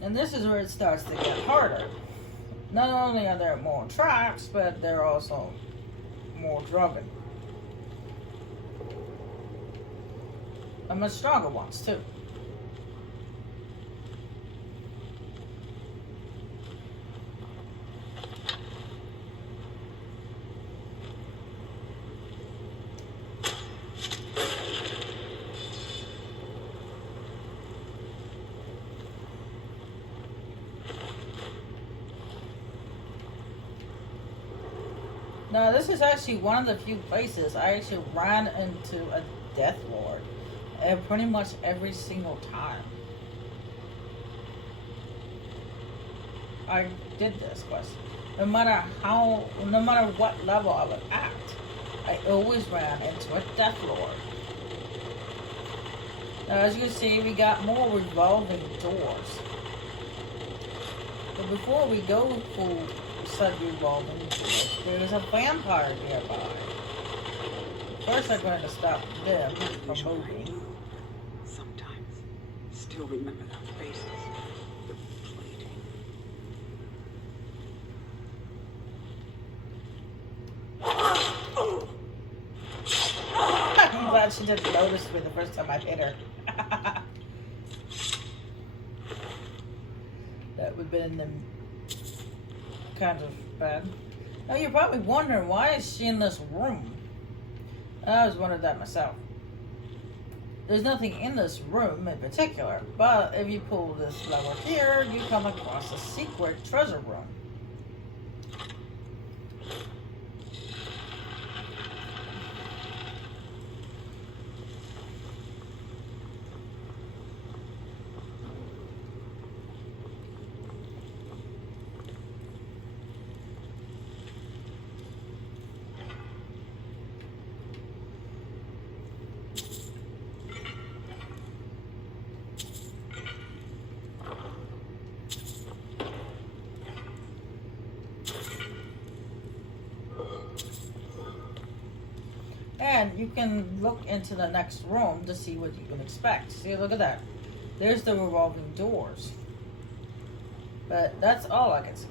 And this is where it starts to get harder. Not only are there more traps, but there are also more drugging. And much stronger ones, too. Now, this is actually one of the few places I actually ran into a Death Lord pretty much every single time I did this quest. No matter what level I was at, I always ran into a Death Lord. Now, as you can see, we got more revolving doors. But before we go for said revolving doors, there's a vampire nearby. First, I'm going to stop them from moving. Sometimes, still remember their faces. The plating. I'm glad she didn't notice me the first time I hit her. That would have been kind of bad. Now you're probably wondering, why is she in this room? I was wondering that myself. There's nothing in this room in particular, but if you pull this lever here, you come across a secret treasure room. And you can look into the next room to see what you can expect. See, look at that. There's the revolving doors. But that's all I can see.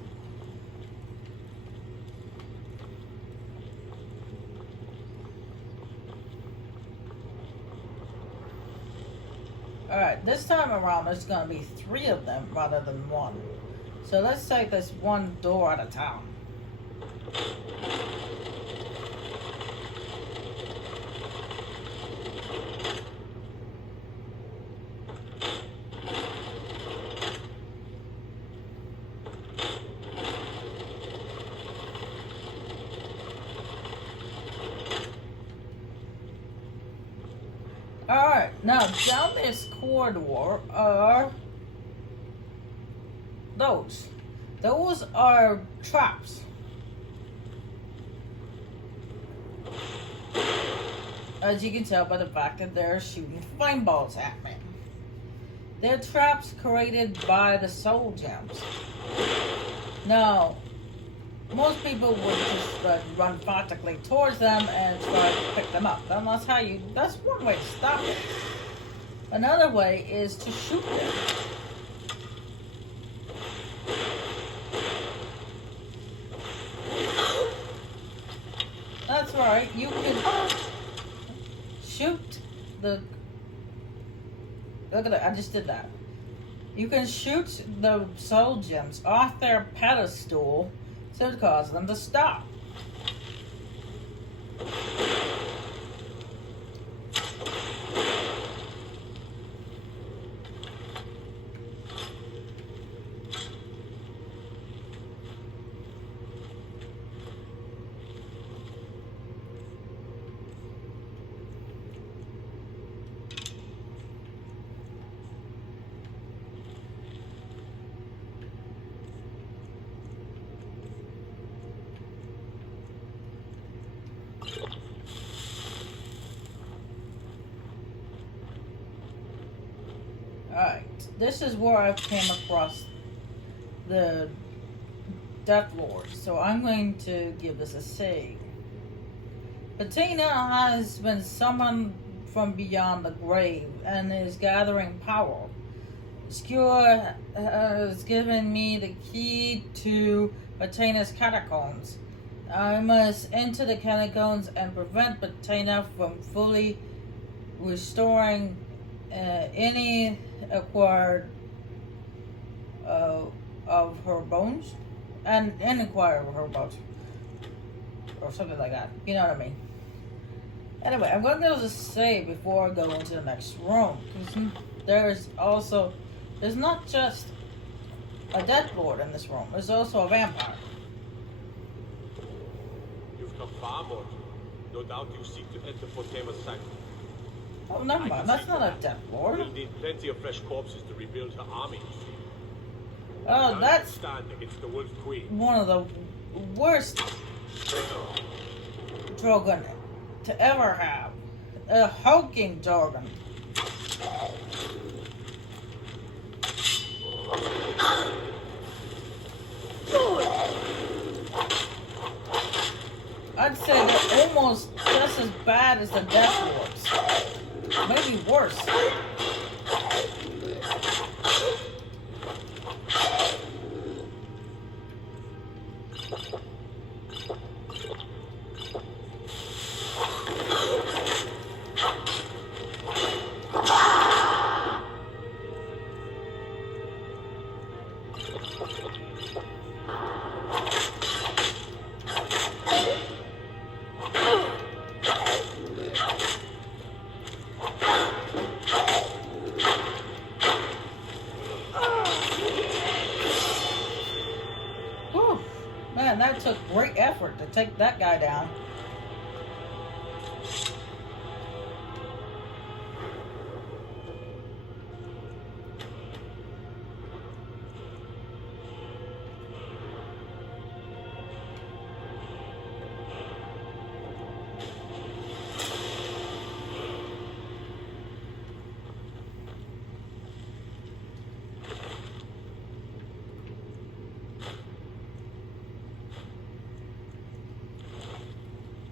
Alright, this time around there's going to be 3 of them rather than 1. So let's take this one door at a time. Alright, now down this corridor are those. Those are traps. As you can tell by the fact that they're shooting flame balls at me. They're traps created by the soul gems. Now, most people would just run frantically towards them and try to pick them up. That's one way to stop it. Another way is to shoot them. That's right, you can shoot the... Look at that, I just did that. You can shoot the soul gems off their pedestal to cause them to stop. Alright, this is where I came across the Death Lord, so I'm going to give this a save. Patina has been summoned from beyond the grave and is gathering power. Skewer has given me the key to Batena's catacombs. I must enter the catacombs and prevent Batena from fully restoring any acquired of her bones and acquire of her bones or something like that. You know what I mean? Anyway, I'm going to just say before I go into the next room, because there's not just a Death Lord in this room. There's also a vampire. You've come far, mortal. No doubt you seek to enter Potema's sanctum. Oh, never mind. That's not a Death Lord. We'll need plenty of fresh corpses to rebuild her army. Oh, None that's can stand against the Wolf Queen. one of the worst Drogon to ever have. A hulking Drogon. I'd say they're almost just as bad as the Death Lords. Maybe worse. Whew. Man, that took great effort to take that guy down.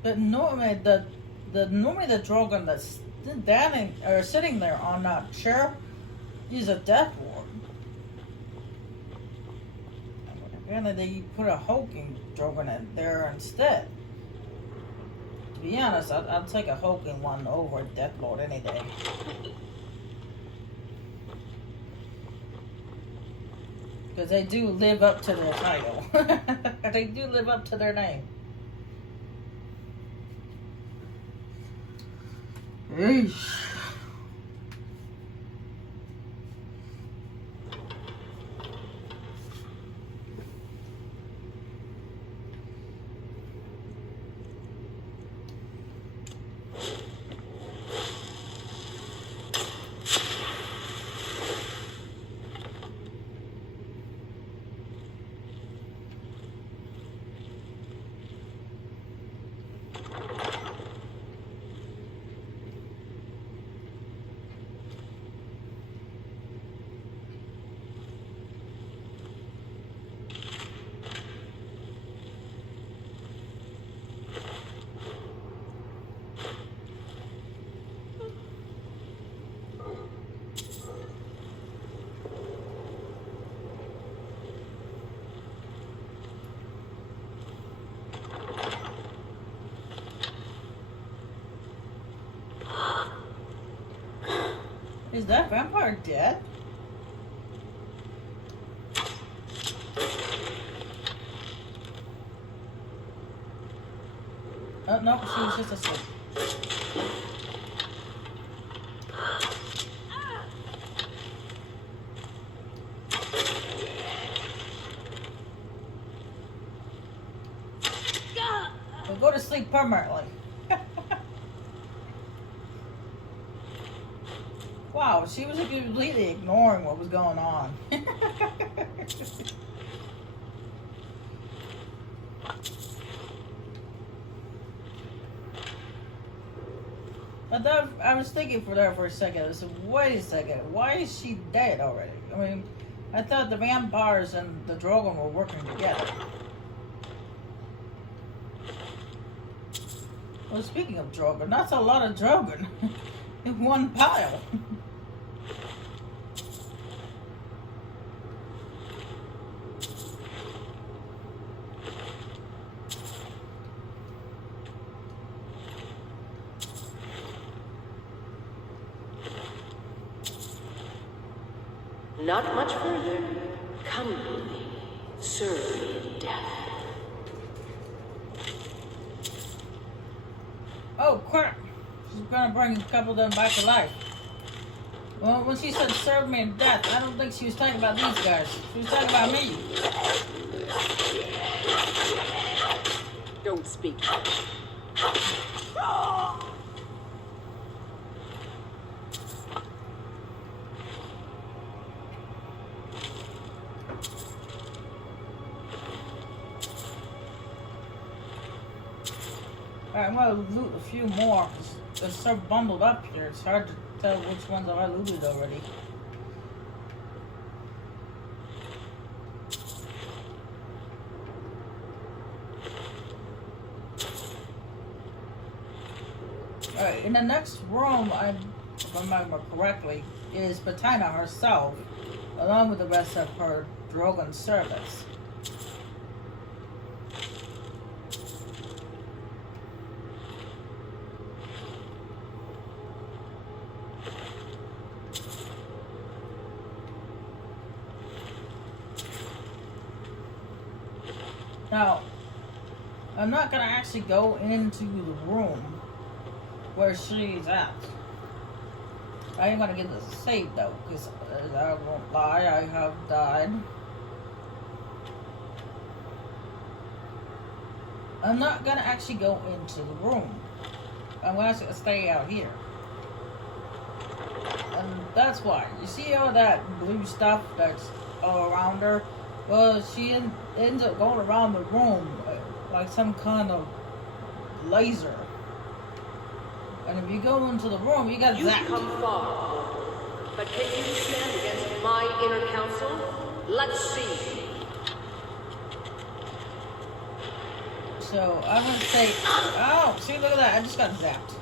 But normally the Drogon that's standing or sitting there on that chair, he's a Death Lord. Apparently they put a hulking Drogon in there instead. To be honest, I'd take a hulking one over a Death Lord any day. Because they do live up to their title. They do live up to their name. Eesh. Is that vampire dead? Oh, no, she was just asleep. We'll go to sleep permanently. Wow, she was completely ignoring what was going on. I was thinking for a second, I said, wait a second, why is she dead already? I mean, I thought the vampires and the Drogon were working together. Well, speaking of Drogon, that's a lot of Drogon in one pile. Not much further. Come with me. Serve me in death. Oh crap! She's gonna bring a couple of them back to life. Well, when she said serve me in death, I don't think she was talking about these guys. She was talking about me. Don't speak. Alright, I'm gonna loot a few more. They're so bundled up here, it's hard to tell which ones I looted already. Alright, in the next room, if I remember correctly, is Patina herself, along with the rest of her Drogon servants. Now, I'm not gonna actually go into the room where she's at. I am gonna get this saved though, because I won't lie, I have died. I'm not gonna actually go into the room. I'm gonna stay out here. And that's why. You see all that blue stuff that's all around her? Well, she ends up going around the room like some kind of laser. And if you go into the room, you got You've zapped. come far, but can you stand against my inner council? Let's see. So I'm gonna say, oh, see, look at that! I just got zapped.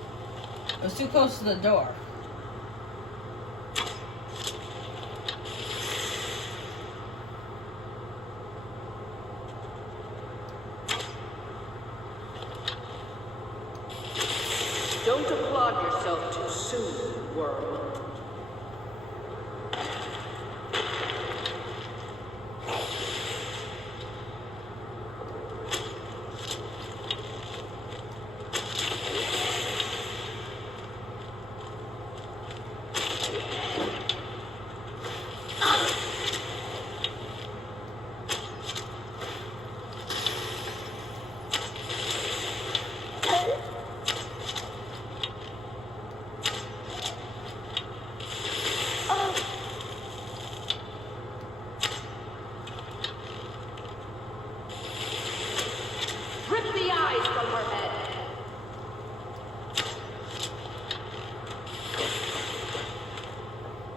I was too close to the door. Don't applaud yourself too soon, world. Rip the eyes from her head.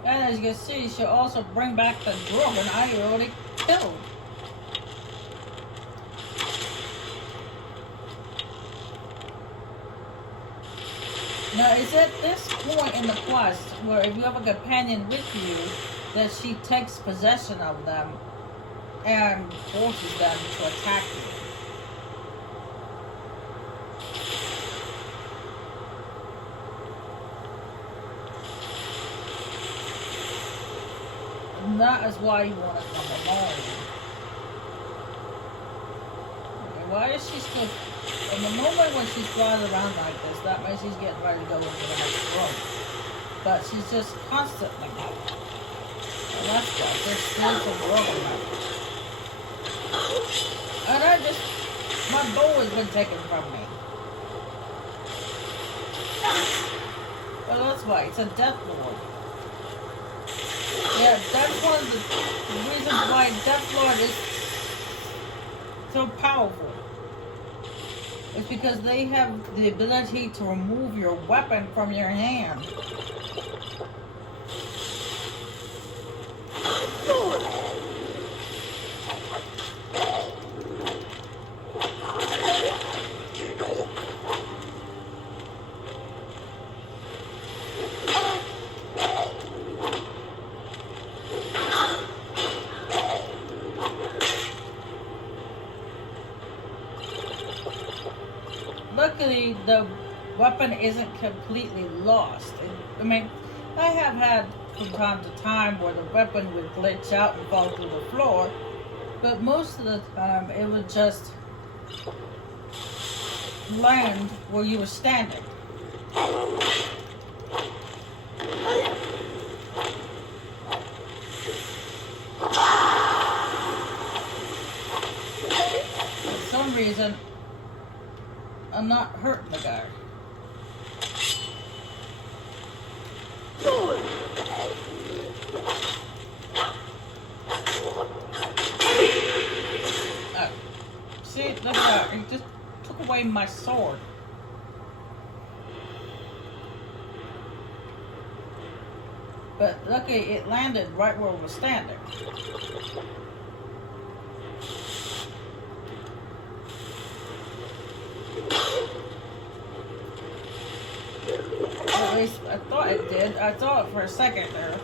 And as you can see, she'll also bring back the Drogon I already killed. Now, it's at this point in the quest where if you have a companion with you, that she takes possession of them and forces them to attack you. And that is why you want to come alone. Okay, why is she still... In the moment when she flies around like this, that means she's getting ready to go into the next room. But she's just constantly out. And that's why there's still some Drogon left. And my bow has been taken from me. Well, that's why, it's a Death Lord. Yeah, that's one of the reasons why Death Lord is so powerful. It's because they have the ability to remove your weapon from your hand. Luckily, the weapon isn't completely lost. I mean, I have had from time to time where the weapon would glitch out and fall through the floor, but most of the time it would just land where you were standing. For some reason, I'm not hurting the guy. See, look at that. He just took away my sword. But lucky it landed right where we were standing. At least I thought it did. I thought it for a second there.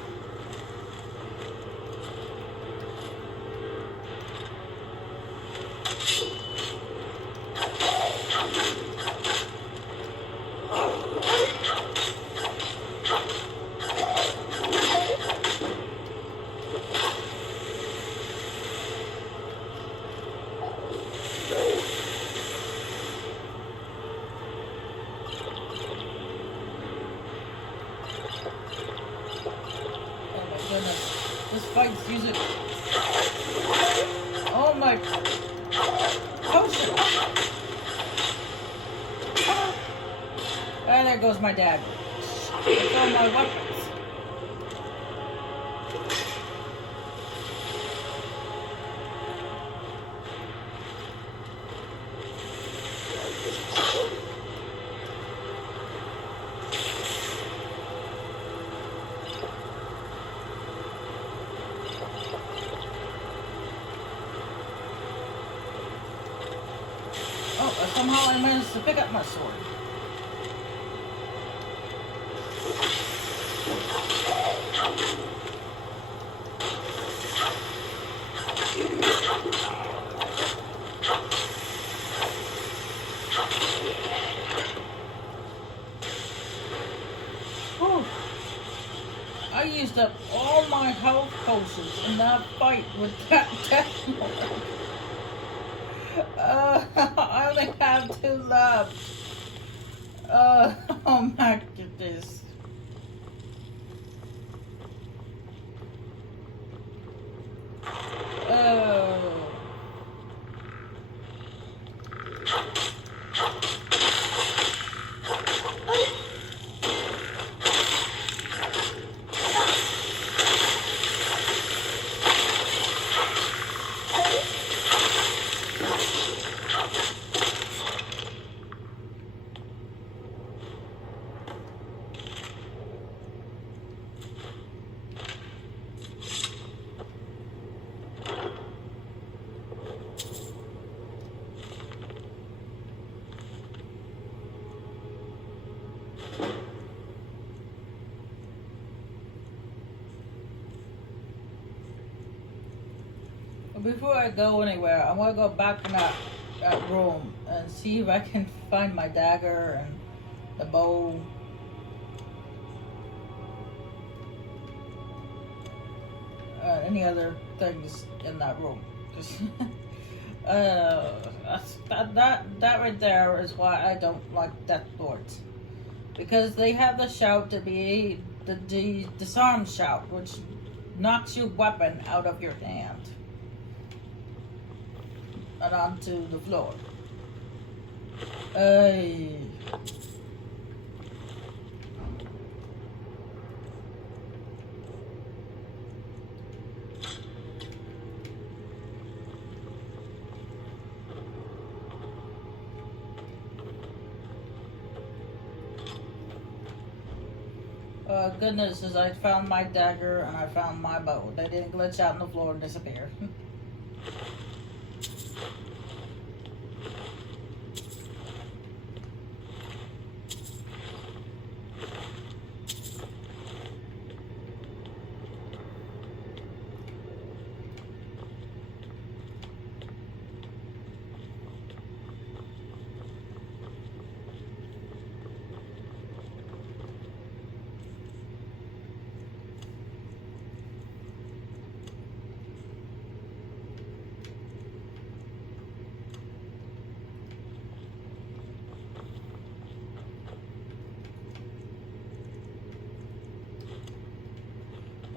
This fight's using. Oh my potion! And there goes my dagger. With all my weapons. Oh, somehow I managed to pick up my sword. Whew. I used up all my health potions in that fight with that death lord. I only have 2 left. Oh my goodness. Before I go anywhere, I want to go back in that room and see if I can find my dagger and the bow. Any other things in that room. That right there is why I don't like Death Lords. Because they have the shout to be the disarm shout, which knocks your weapon out of your hand and onto the floor. Goodness, as I found my dagger and I found my bow. They didn't glitch out on the floor and disappear.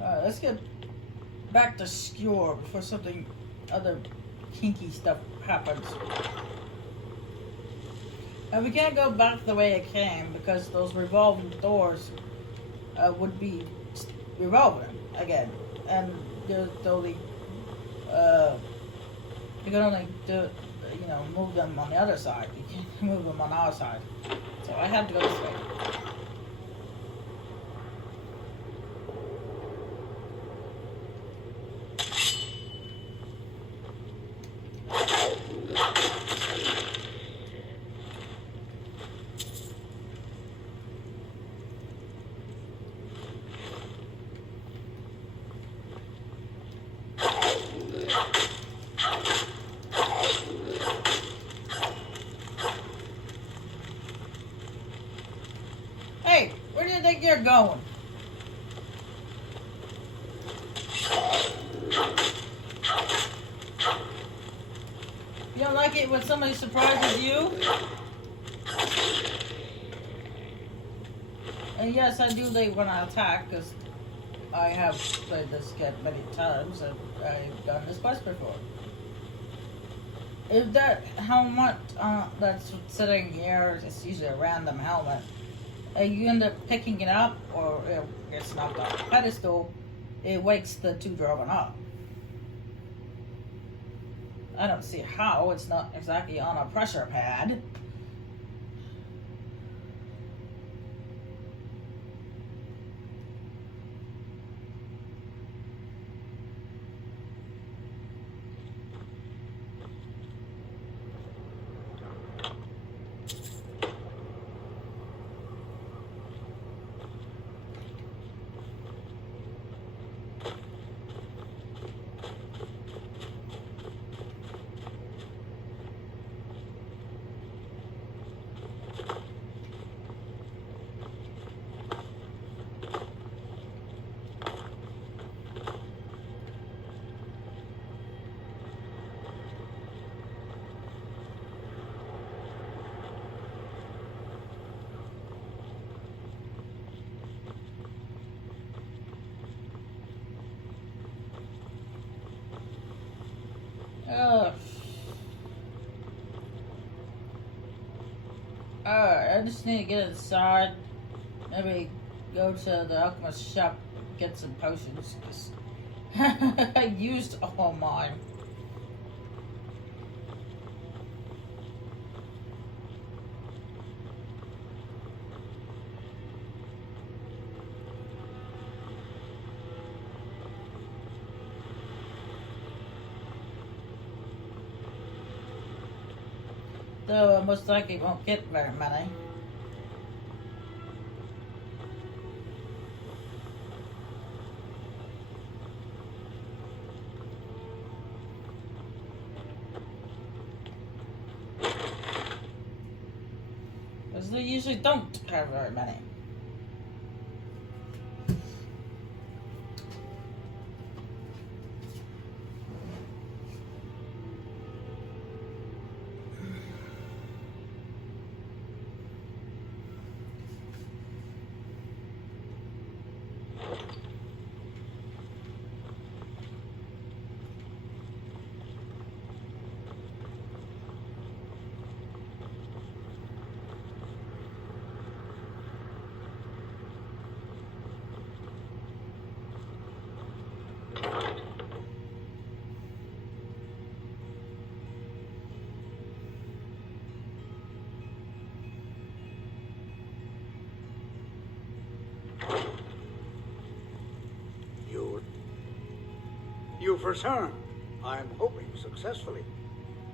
Let's get back to Skewer before something other kinky stuff happens. And we can't go back the way it came because those revolving doors would be revolving again, and there's only you can only do, move them on the other side. You can't move them on our side. So I have to go this way. Hey, where do you think you're going? You don't like it when somebody surprises you? And yes, I do like when I attack, because I have played this game many times, and I've done this quest before. If that helmet that's sitting here, it's usually a random helmet, you end up picking it up, or it gets knocked off the pedestal, it wakes the two dragon up. I don't see how. It's not exactly on a pressure pad. Alright, I just need to get inside. Maybe go to the alchemist shop, get some potions. 'Cause I used all mine. Though I most likely won't get very many. Because they usually don't have very many. You've returned. I'm hoping successfully.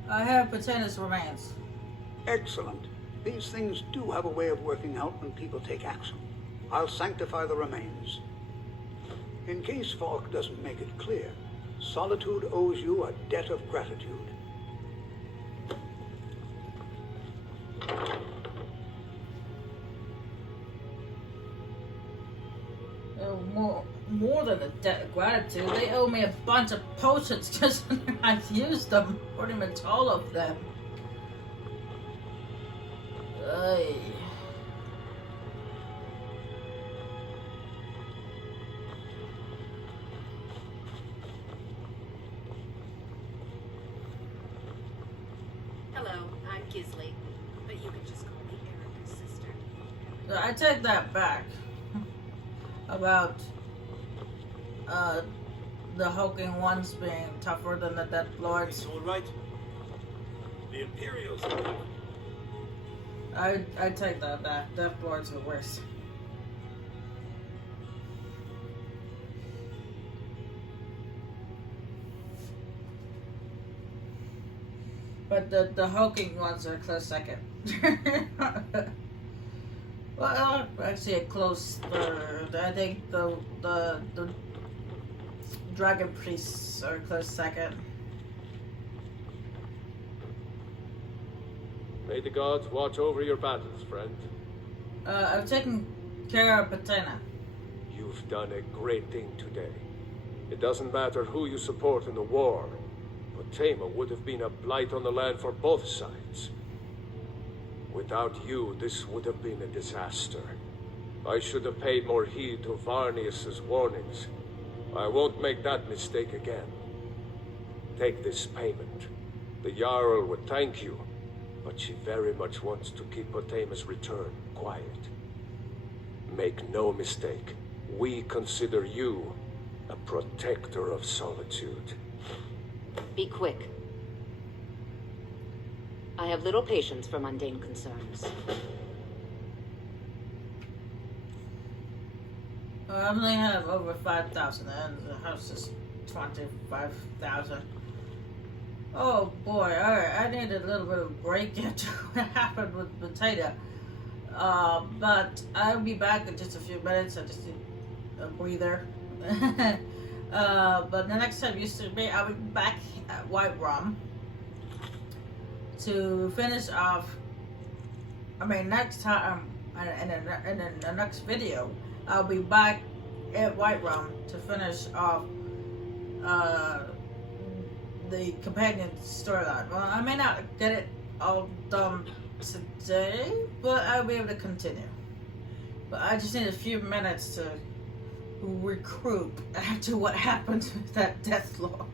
I have Patena's remains. Excellent. These things do have a way of working out when people take action. I'll sanctify the remains. In case Falk doesn't make it clear, Solitude owes you a debt of gratitude. More than a debt of gratitude. They owe me a bunch of potions because I've used them. Pretty much all of them. Ay. Gisley, but you can just call me Erica's sister. So I take that back. About the hulking ones being tougher than the Death Lords. It's all right. The Imperials. I take that back. Death Lords are worse. But the hulking ones are a close second. Well, actually a close third. I think the dragon priests are a close second. May the gods watch over your battles, friend. I've taken care of Patena. You've done a great thing today. It doesn't matter who you support in the war. Potema would have been a blight on the land for both sides. Without you, this would have been a disaster. I should have paid more heed to Varnius's warnings. I won't make that mistake again. Take this payment. The Jarl would thank you, but she very much wants to keep Potema's return quiet. Make no mistake, we consider you a protector of Solitude. Be quick. I have little patience for mundane concerns. I only have over 5,000 and the house is 25,000. Oh boy, alright, I need a little bit of break after what happened with Potato. But I'll be back in just a few minutes. I just need a breather. But the next time you see me, I'll be back at White Rum to finish off. I mean, next time, in the next video, I'll be back at White Rum to finish off the companion storyline. Well, I may not get it all done today, but I'll be able to continue. But I just need a few minutes to regroup after what happened with that Death Lord.